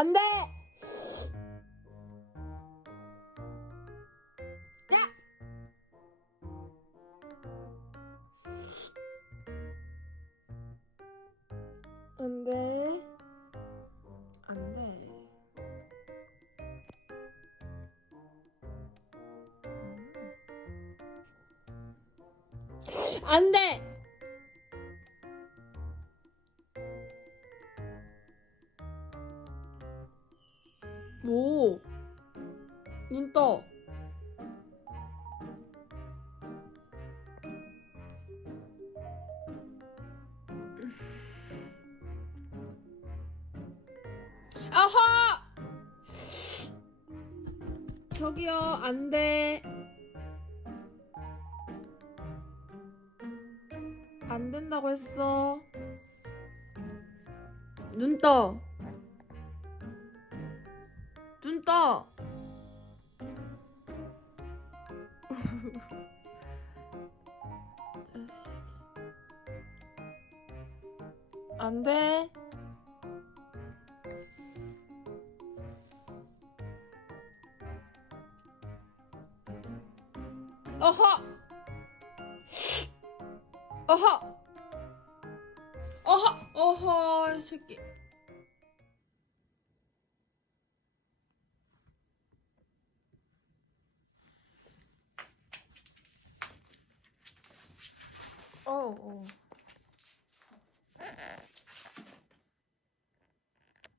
안 돼! 야! 안 돼. 안 돼. 안 돼! 뭐? 눈 떠. 아하! 저기요, 안 돼. 안 된다고 했어. 눈 떠. 눈 떠. 안 돼. 어허! 어허! 어허! 어허, 이 새끼. 어.